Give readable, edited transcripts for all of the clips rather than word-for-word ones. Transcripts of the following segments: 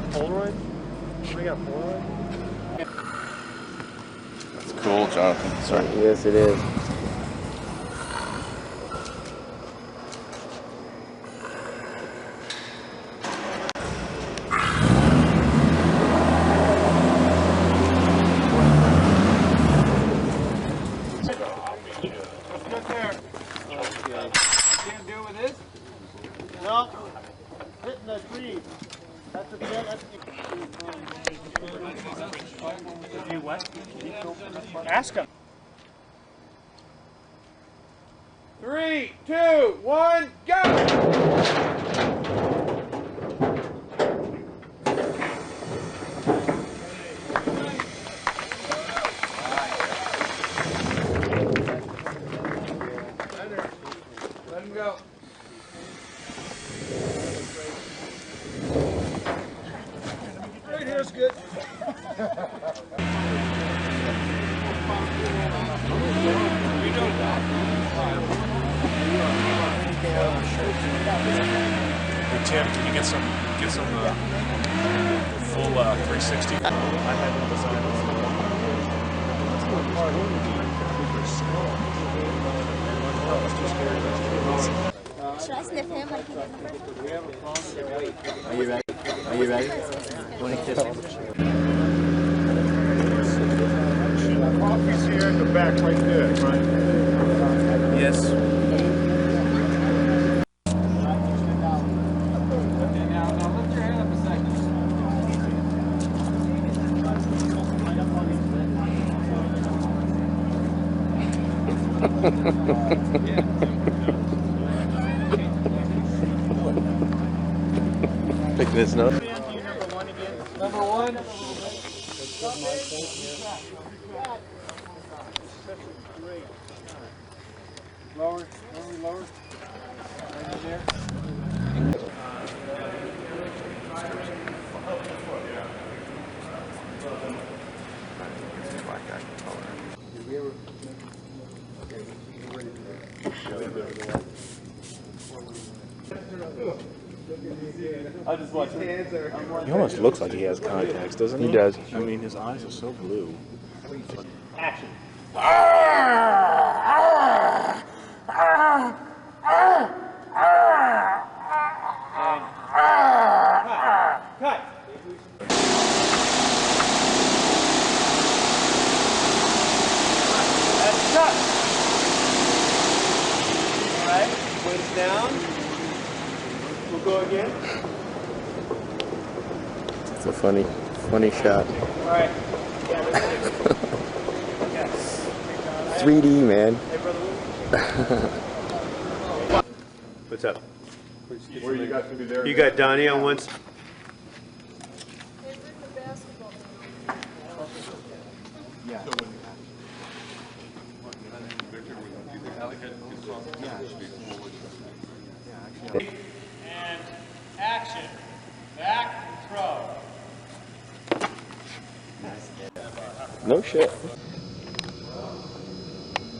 got Polaroid? We got Polaroid? That's cool, Jonathan. Sorry. Yes, it is. Ask him. 3, 2, 1, go! Let him go. Right here's good. Hey Tim, can you get some full 360? I had them designed Should I sniff him like he did? Are you ready? Are you ready? Want to kiss him? Coffee's here in the back right there, right? Yes. Pick this up. Number 1. Lower, lower. Right in there. I just watch him. He almost looks like he has contacts, doesn't he? He does. I mean, his eyes are so blue. Action. Cut. That's cut. All right, weights down. We'll go again. It's a funny shot. All right. Yeah, 3D, man. Hey, brother. What's up? Where you guys can be there? You got Donnie on one side. And action. Back and throw. No shit.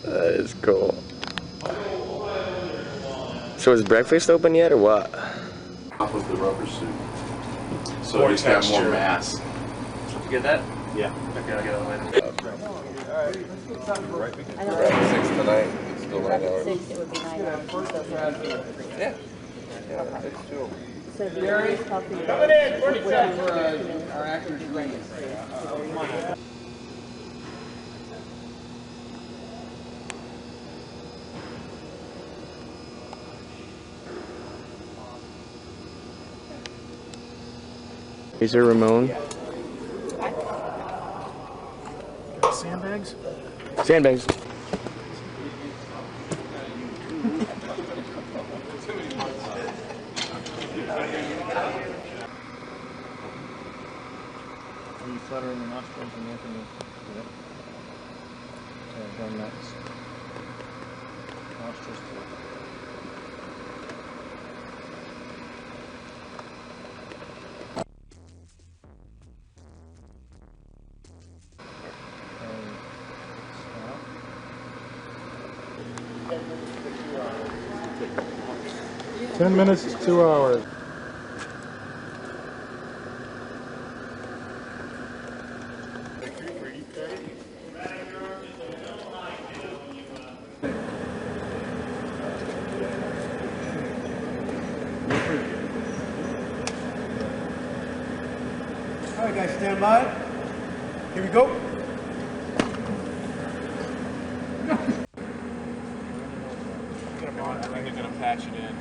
That is cool. So is breakfast open yet or what? Top of the rubber suit. So he's got more mass. Did you get that? Yeah. Okay, I'll get it later. We're at 6 tonight. It's still 9 hours. 6, it would be 9 hours. Yeah. Yeah, it's chill. So the Gary, coming in, 47 for our actors training. Is there Ramon? Sandbags? Sandbags. Are you fluttering the nostrils and working with it? Okay, done next. Nostrils too. Stop. 10 minutes is 2 hours. All right, guys, stand by. Here we go. I think they're gonna patch it in.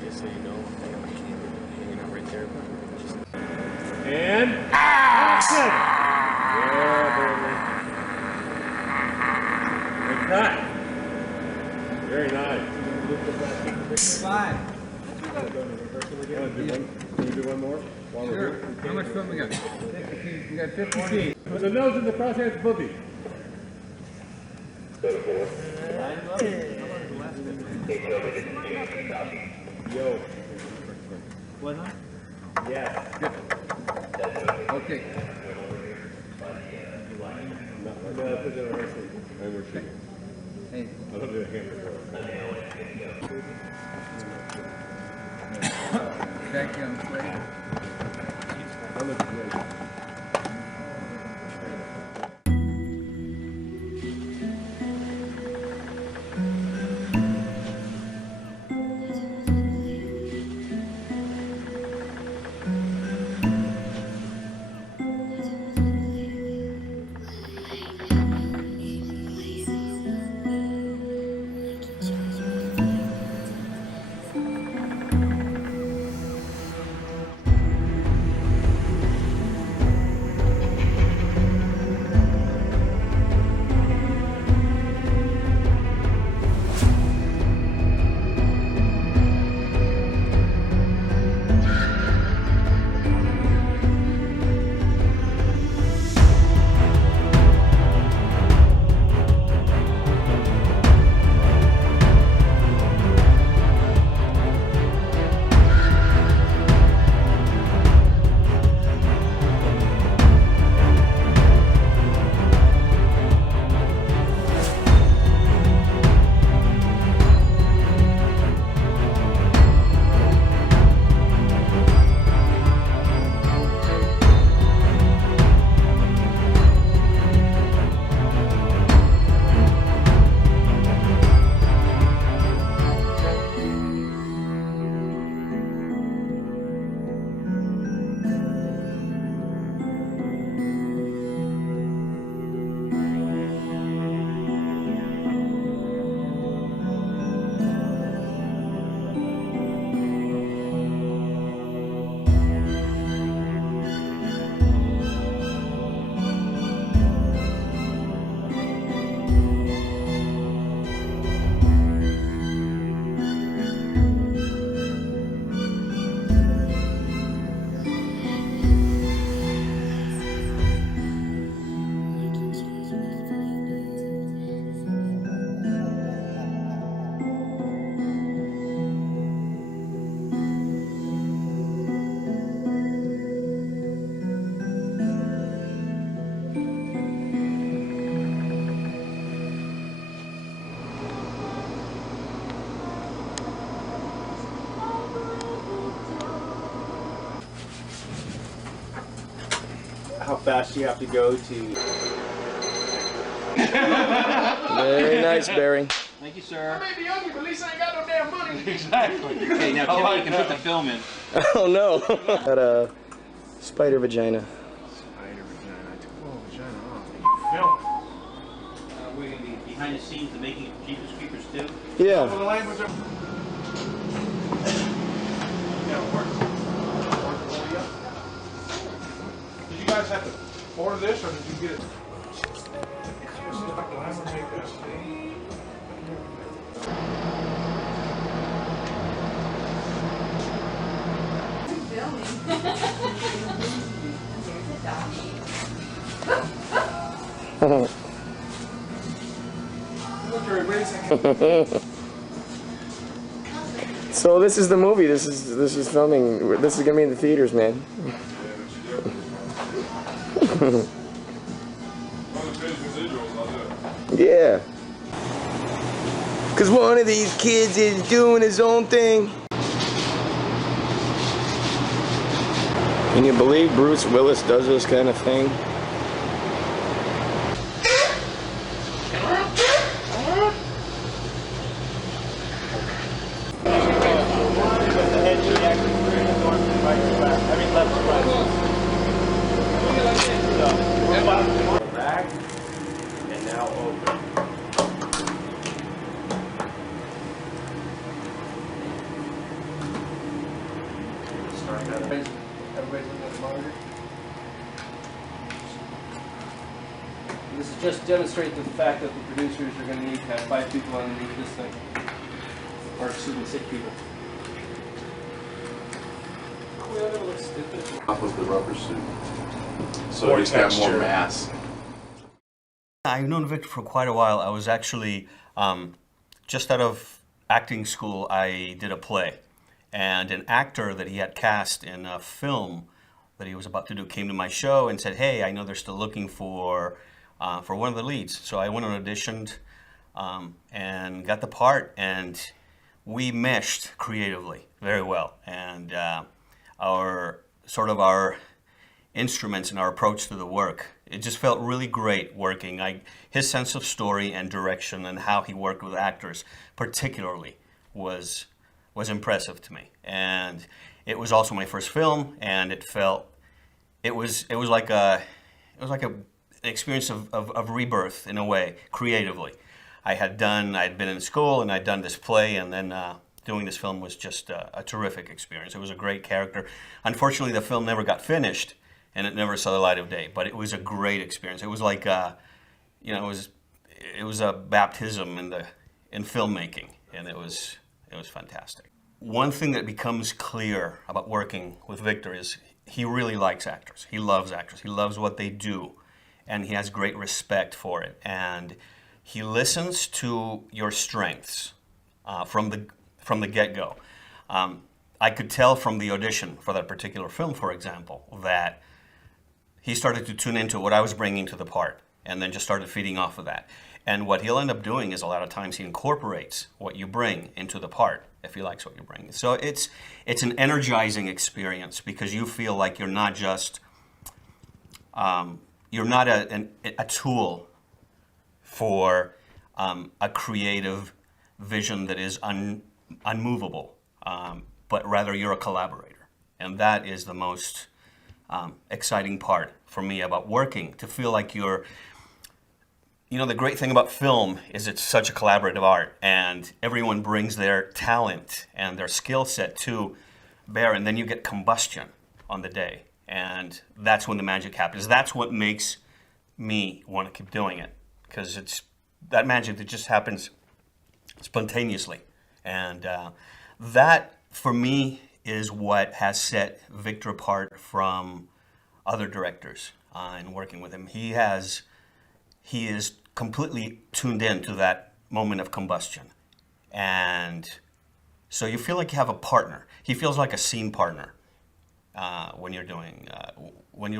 Just so you know, hanging out right there. And action! Yeah, baby. Good cut. Very nice. Five. Can we do one more? Sure. How much film we got? We got 50 feet. Put the nose in the crosshair's boogie. Yo. What, huh? Yes. Okay. Hey. I don't do a hammer. Back down the plate. How fast do you have to go to? Very nice, Barry. Thank you, sir. I may be ugly, but at least I ain't got no damn money. Exactly. Okay, now Timmy, you can put the film in. Oh no. Got a spider vagina. Spider vagina. I took the whole vagina off. Film. We're going to be behind the scenes, the making of Jeepers Creepers 2. Yeah. The language of... Yeah, it works. Did you guys have to order this, or did you get it? So this is the movie. This is filming. This is gonna be in the theaters, man. Yeah. Cause one of these kids is doing his own thing. Can you believe Bruce Willis does this kind of thing? Everybody's looking at the monitor. This is just demonstrate the fact that the producers are going to need to have 5 people underneath this thing. Or excuse me, 6 people. Oh, yeah, that looks stupid. Up with the rubber suit. So he's got more mass. I've known Victor for quite a while. I was actually, just out of acting school, I did a play. And an actor that he had cast in a film that he was about to do came to my show and said, hey, I know they're still looking for one of the leads. So I went and auditioned and got the part, and we meshed creatively very well. And our instruments and our approach to the work, it just felt really great working. His sense of story and direction and how he worked with actors particularly was impressive to me. And it was also my first film, and it was like an experience of rebirth in a way, creatively. I had been in school and I'd done this play, and then doing this film was just a terrific experience. It was a great character. Unfortunately, the film never got finished, and it never saw the light of day. But it was a great experience. It was like, it was a baptism in filmmaking, and it was fantastic. One thing that becomes clear about working with Victor is he really likes actors. He loves actors. He loves what they do, and he has great respect for it. And he listens to your strengths from the get-go. I could tell from the audition for that particular film, for example, that he started to tune into what I was bringing to the part, and then just started feeding off of that. And what he'll end up doing is a lot of times he incorporates what you bring into the part if he likes what you bring. So it's an energizing experience, because you feel like you're not just you're not a tool for a creative vision that is unmovable, but rather you're a collaborator. And that is the most exciting part for me about working, to feel like you're, the great thing about film is it's such a collaborative art, and everyone brings their talent and their skill set to bear, and then you get combustion on the day. And that's when the magic happens. That's what makes me want to keep doing it, because it's that magic that just happens spontaneously. And that, for me, is what has set Victor apart from other directors in working with him. He is completely tuned in to that moment of combustion. And so you feel like you have a partner. He feels like a scene partner when you're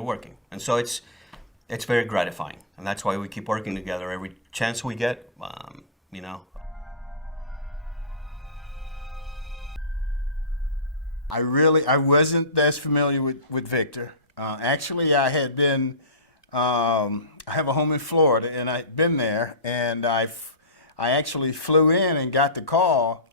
working. And so it's very gratifying. And that's why we keep working together every chance we get, I wasn't as familiar with Victor. Actually, I had been, I have a home in Florida, and I'd been there, and I actually flew in and got the call.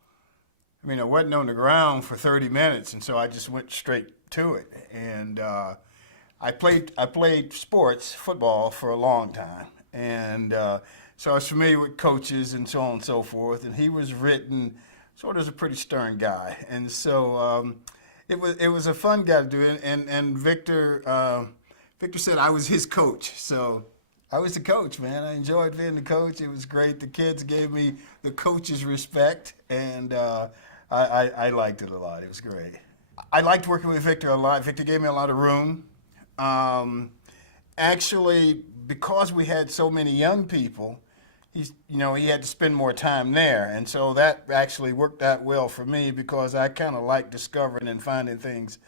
I mean, I wasn't on the ground for 30 minutes, and so I just went straight to it. And I played sports, football, for a long time, and so I was familiar with coaches and so on and so forth. And he was written sort of as a pretty stern guy, and so it was a fun guy to do it. And Victor said I was his coach, so I was the coach, man. I enjoyed being the coach. It was great. The kids gave me the coach's respect, and I liked it a lot. It was great. I liked working with Victor a lot. Victor gave me a lot of room. Actually, because we had so many young people, he had to spend more time there, and so that actually worked out well for me, because I kind of like discovering and finding things,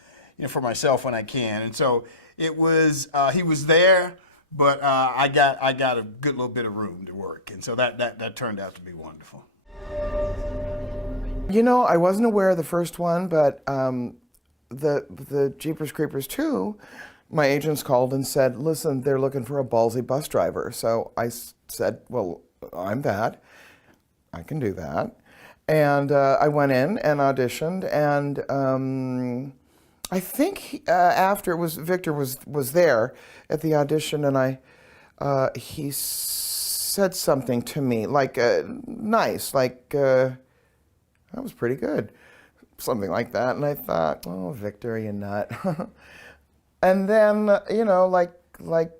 for myself when I can. And so it was he was there, but I got a good little bit of room to work, and so that turned out to be wonderful. I wasn't aware of the first one, but the Jeepers Creepers 2, my agents called and said, listen, they're looking for a ballsy bus driver. So I said, well, I'm that. I can do that. And I went in and auditioned, and I think after Victor was there at the audition, and he said something to me like nice, like that was pretty good. something like that. And I thought, oh, Victor, you nut. And then, you know, like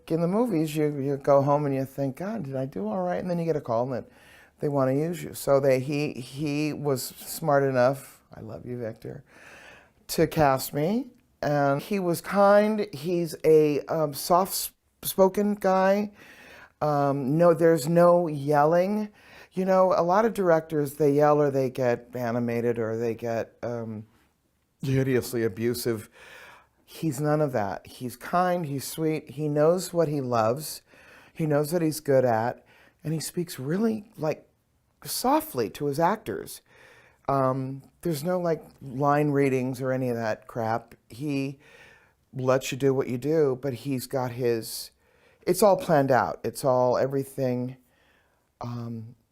in the movies, you go home and you think, God, did I do all right? And then you get a call that they want to use you. So he was smart enough, I love you, Victor, to cast me. And he was kind. He's a soft-spoken guy. No, there's no yelling. You know, a lot of directors, they yell or they get animated or they get hideously abusive. He's none of that. He's kind, he's sweet, he knows what he loves, he knows what he's good at, and he speaks really, like, softly to his actors. There's no, like, line readings or any of that crap. He lets you do what you do, but he's got his... It's all planned out. It's all everything...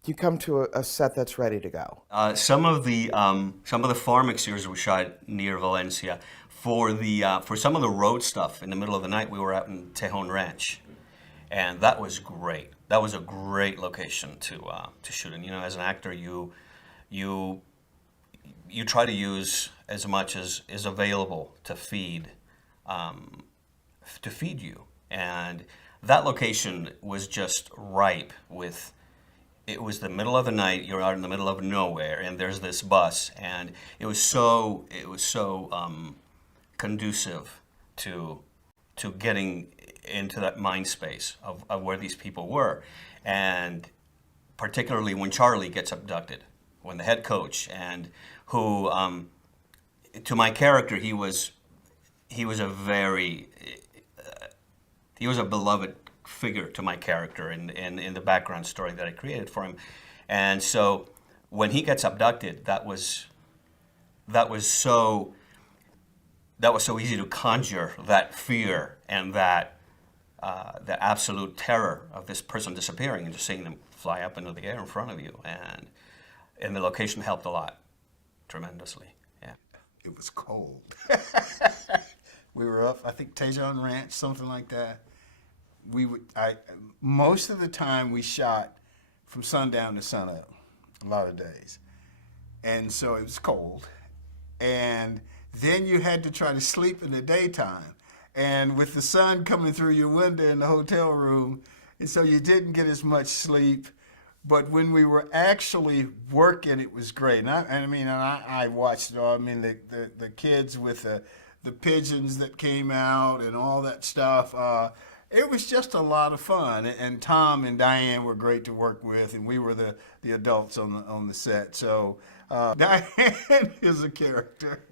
you come to a set that's ready to go. Some of the farm exteriors we shot near Valencia. For some of the road stuff in the middle of the night, we were out in Tejon Ranch, and that was great. That was a great location to shoot in. You know, as an actor, you try to use as much as is available to feed you, and that location was just ripe with. It was the middle of the night. You're out in the middle of nowhere, and there's this bus, and it was so conducive to getting into that mind space of where these people were, and particularly when Charlie gets abducted, when the head coach, and who to my character he was a beloved figure to my character in the background story that I created for him. And so when he gets abducted, that was so easy to conjure that fear and that the absolute terror of this person disappearing and just seeing them fly up into the air in front of you. And the location helped a lot, tremendously. Yeah. It was cold. We were up, I think, Tejon Ranch, something like that. Most of the time we shot from sundown to sunup, a lot of days. And so it was cold. And then you had to try to sleep in the daytime. And with the sun coming through your window in the hotel room, and so you didn't get as much sleep. But when we were actually working, it was great. And I watched it all. I mean, the kids with the pigeons that came out and all that stuff. It was just a lot of fun, and Thom and Diane were great to work with, and we were the adults on the set. So Diane is a character.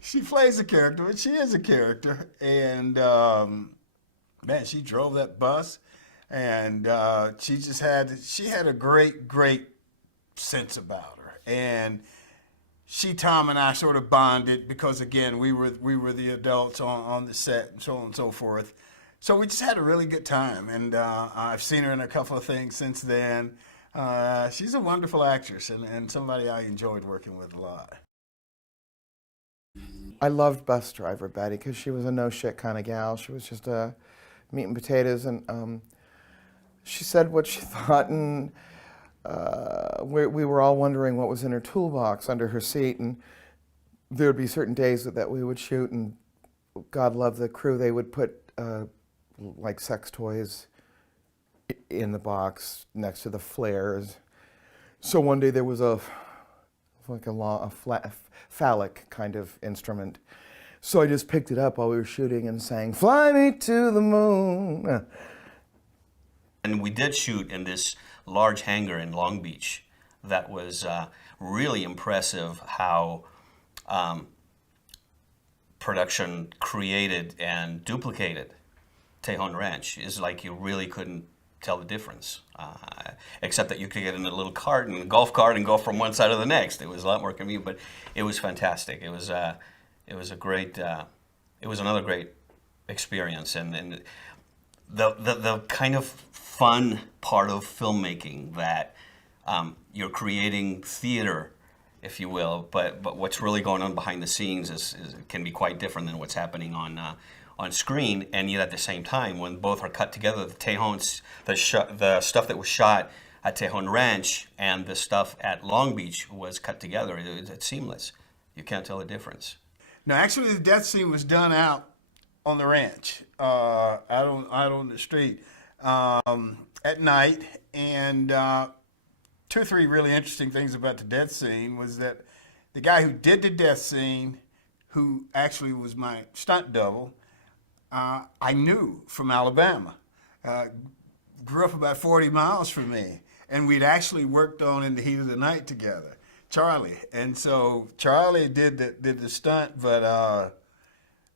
She plays a character, but she is a character. And man, she drove that bus, and she had a great sense about her. And Thom and I sort of bonded because, again, we were the adults on the set and so on and so forth. So we just had a really good time, and I've seen her in a couple of things since then. She's a wonderful actress and somebody I enjoyed working with a lot. I loved Bus Driver Betty because she was a no-shit kind of gal. She was just meat and potatoes, and she said what she thought, and we were all wondering what was in her toolbox under her seat, and there would be certain days that we would shoot, and God love the crew, they would put like sex toys in the box next to the flares. So one day there was a phallic kind of instrument. So I just picked it up while we were shooting and sang, "Fly me to the moon." And we did shoot in this large hangar in Long Beach. That was really impressive how production created and duplicated Tejon Ranch. Is like you really couldn't tell the difference, except that you could get in a little cart and a golf cart and go from one side to the next. It was a lot more convenient, but it was fantastic. It was a great, it was another great experience, and the kind of fun part of filmmaking that you're creating theater, if you will, but what's really going on behind the scenes is can be quite different than what's happening on screen. And yet at the same time, when both are cut together, the stuff that was shot at Tejon Ranch and the stuff at Long Beach was cut together. It's seamless. You can't tell the difference. No, actually, the death scene was done out on the ranch, out on the street at night. And 2 or 3 really interesting things about the death scene was that the guy who did the death scene, who actually was my stunt double, I knew from Alabama. Grew up about 40 miles from me. And we'd actually worked on In the Heat of the Night together, Charlie. And so Charlie did the stunt, but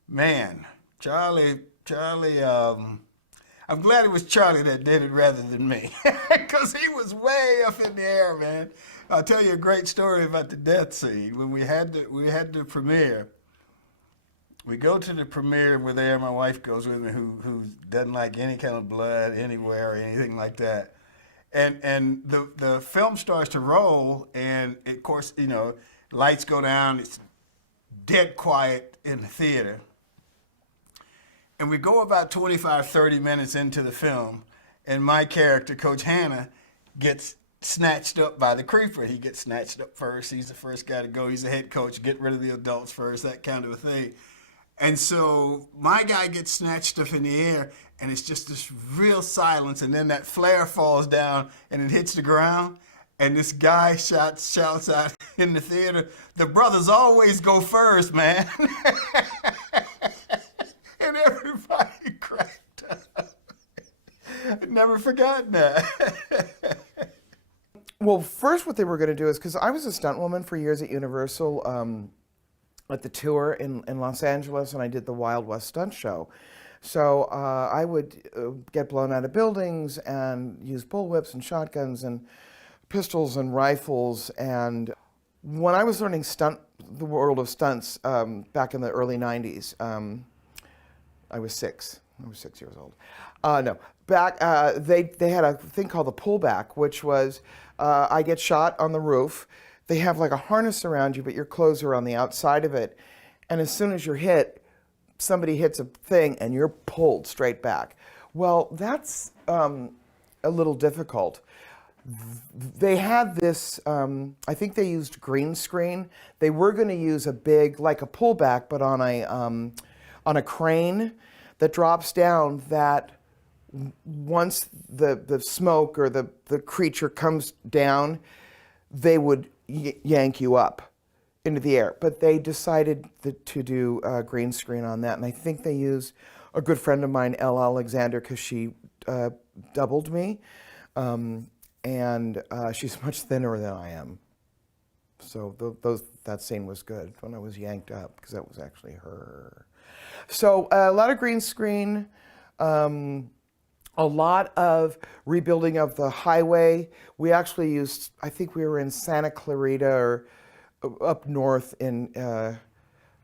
man, Charlie, I'm glad it was Charlie that did it rather than me, because he was way up in the air, man. I'll tell you a great story about the death scene. When we had the premiere, we go to the premiere where there, my wife goes with me, who doesn't like any kind of blood anywhere or anything like that. And the film starts to roll, and of course, you know, lights go down, it's dead quiet in the theater. And we go about 25, 30 minutes into the film, and my character, Coach Hannah, gets snatched up by the creeper. He gets snatched up first. He's the first guy to go. He's the head coach. Get rid of the adults first, that kind of a thing. And so my guy gets snatched up in the air, and it's just this real silence, and then that flare falls down, and it hits the ground, and this guy shouts out in the theater, "The brothers always go first, man." And everybody cracked up. I've never forgotten that. Well, first what they were going to do is, because I was a stunt woman for years at Universal, at the tour in Los Angeles, and I did the Wild West stunt show. So I would get blown out of buildings and use bullwhips and shotguns and pistols and rifles. And when I was learning the world of stunts back in the early 90s, I was 6. I was 6 years old. No, back they had a thing called the pullback, which was I get shot on the roof. They have like a harness around you, but your clothes are on the outside of it. And as soon as you're hit, somebody hits a thing and you're pulled straight back. Well, that's a little difficult. They had this, I think they used green screen. They were going to use a big, like a pullback, but on a crane that drops down, that once the smoke or the creature comes down, they would yank you up into the air. But they decided to do green screen on that. And I think they used a good friend of mine, Elle Alexander, because she doubled me. And she's much thinner than I am. So that scene was good when I was yanked up, because that was actually her. So a lot of green screen, a lot of rebuilding of the highway. We actually used, I think we were in Santa Clarita or up north in,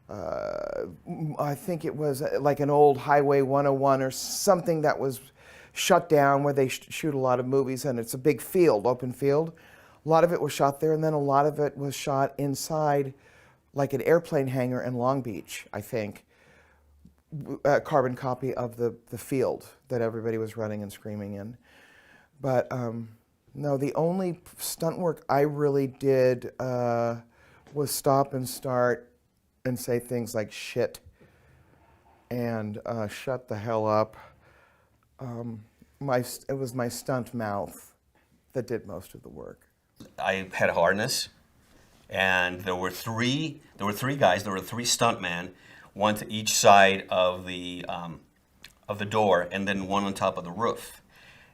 I think it was like an old Highway 101 or something that was shut down, where they shoot a lot of movies, and it's a big field, open field. A lot of it was shot there, and then a lot of it was shot inside like an airplane hangar in Long Beach, I think. A carbon copy of the field that everybody was running and screaming in. But no, the only stunt work I really did was stop and start and say things like shit and shut the hell up. It was my stunt mouth that did most of the work. I had a harness, and there were three guys. There were 3 stuntmen, one to each side of the door, and then one on top of the roof.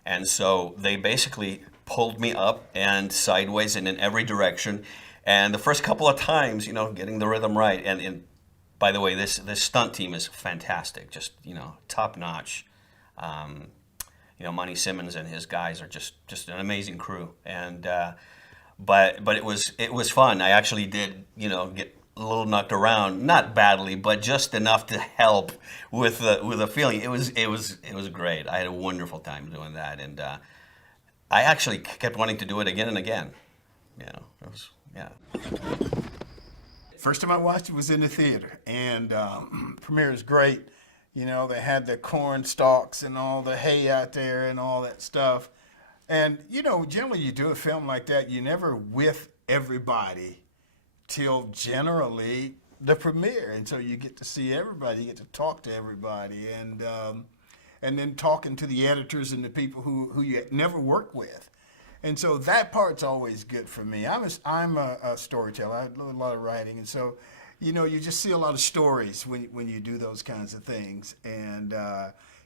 And so they basically pulled me up and sideways and in every direction. And the first couple of times, getting the rhythm right. And by the way, this stunt team is fantastic, just top notch. Monty Simmons and his guys are just an amazing crew. And but it was fun. I actually did get a little knocked around, not badly, but just enough to help with the feeling. It was great. I had a wonderful time doing that, and I actually kept wanting to do it again and again. First time I watched it was in the theater, and premiere is great. They had the corn stalks and all the hay out there and all that stuff. And, generally you do a film like that, you're never with everybody till generally the premiere, and so you get to see everybody, you get to talk to everybody, and then talking to the editors and the people who you never work with. And so that part's always good for me. I'm a storyteller. I do a lot of writing, and so, you know, you just see a lot of stories when you do those kinds of things. And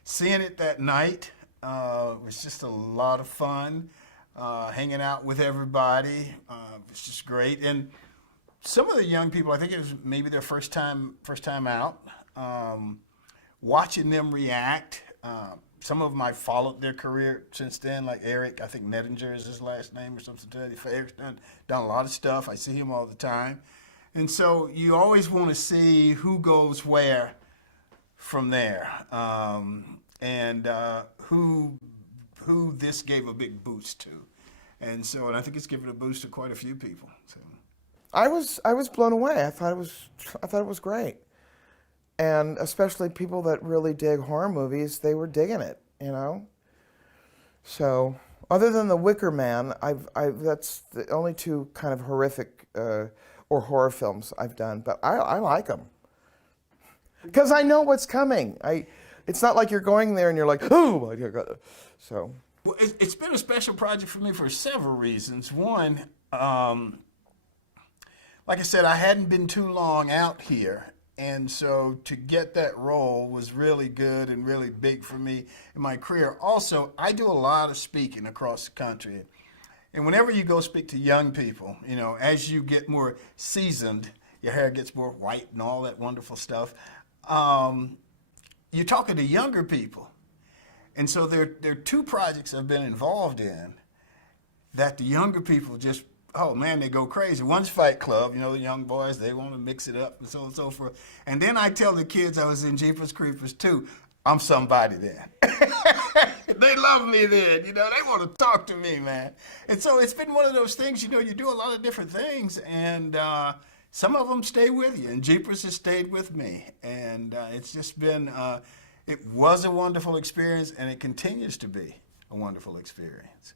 seeing it that night was just a lot of fun. Hanging out with everybody was just great. And some of the young people, I think it was maybe their first time out. Watching them react. Some of them I followed their career since then, like Eric, I think Nenninger is his last name or something. Eric's done a lot of stuff. I see him all the time. And so you always want to see who goes where from there, and who this gave a big boost to. And I think it's given a boost to quite a few people. So. I was blown away. I thought it was great. And especially people that really dig horror movies, they were digging it, you know? So, other than The Wicker Man, that's the only two kind of horrific or horror films I've done, but I like them. Because I know what's coming. It's not like you're going there and you're like, oh my God. So. Well, it's been a special project for me for several reasons. One, like I said, I hadn't been too long out here. And so to get that role was really good and really big for me in my career. Also, I do a lot of speaking across the country. And whenever you go speak to young people, you know, as you get more seasoned, your hair gets more white and all that wonderful stuff, you're talking to younger people. And so there are two projects I've been involved in that the younger people just, oh man, they go crazy. One's Fight Club, you know, the young boys, they want to mix it up and so on and so forth. And then I tell the kids I was in Jeepers Creepers too, I'm somebody then. They love me then, you know, they want to talk to me, man. And so it's been one of those things, you know, you do a lot of different things, and some of them stay with you, and Jeepers has stayed with me. And it's just been, it was a wonderful experience, and it continues to be a wonderful experience.